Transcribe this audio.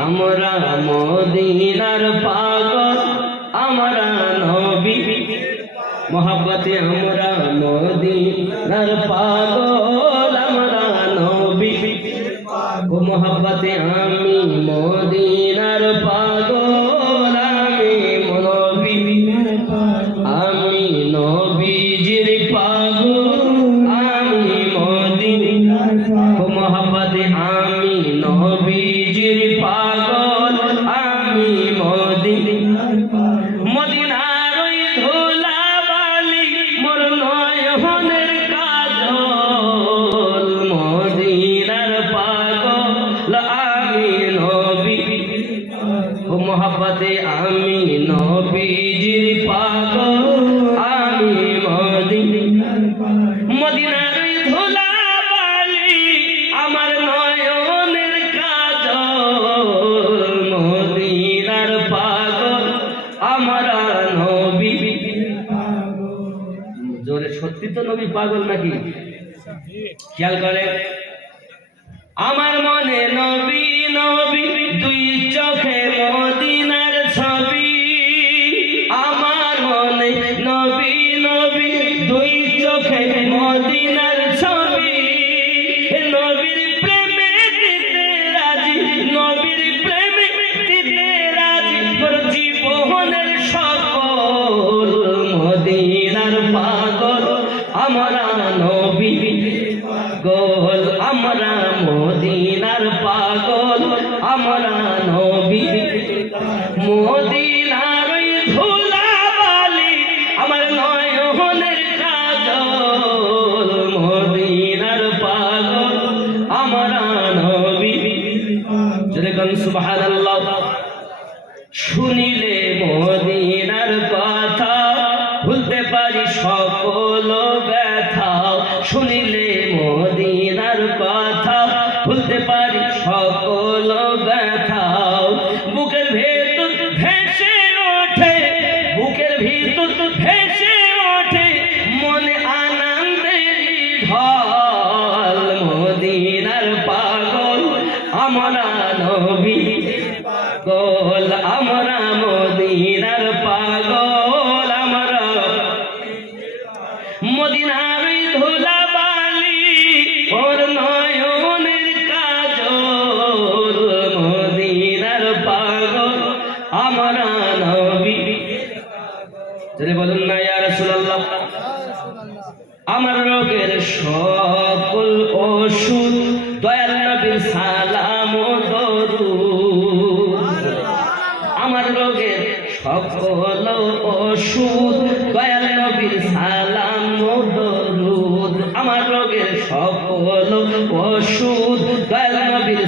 আমরা মদিনার পাগল আমরা নবী মোহাব্বতে আমরা মদিনার পাগল আমরা নবী ও মোহাব্বতে আমি মদিনার পাগল আমি নবীজির পাগল আমি মদিনার ও মোহাব্বতে আমি নবীজির পাগল আমি মদিনার মদিনার ওই ধুলা বালি মোর নয়নের কাজল মদিনার পাগল আমি নবী ও মোহাব্বতে আমি নবীজির পাগল আমি মদিনার মদিনার ওই ধুলা বালি আমার নয়নের কাজল মদিনার পাগল আমরা নবী জোরে সত্যি তো নবী পাগল নাকি খেয়াল করে আমার মনে নবী নবী দুই চোখে মদিনার ছবি আমার মনে নবী নবী দুই চোখে মদিনার ছবি নবীর প্রেমে দিতে রাজি নবীর প্রেমে দিতে রাজি জীবনের সকল মদিনার পাগল আমরা নবী গোল আমরা মদিনার পাগল আমরা নবী মদিনার ওই ধুলা বালি আমার নয়নের কাজল মদিনার পাগল আমরা নবী জোরে গান সুবহানাল্লাহ শুনিলে মদিনার কথা ভুলতে পারি সকল ব্যথা শুনিলে মদিনার কথা ভুলতে পারি সকল ব্যথা বুকের ভেতর ভেসে ওঠে বুকের ভিতর ভেসে ওঠে মনে আনন্দের ঢল মদিনার পাগল আমরা নবী পাগল আমরা মদিনার পাগল আমরা মদিনার ধুলা বালি ওর নয়নের কাজল মদিনার পাগল আমরা নবী যদি বলুন না ইয়া রাসূলুল্লাহ আমার রোগের সকল ওষুধ দয়াল নবীর সালাম ও দরুদ আমার রোগের সকল ওষুধ দয়াল নবীর সালাম ও দরুদ আমার রোগের সকল ওষুধ দয়াল নবীর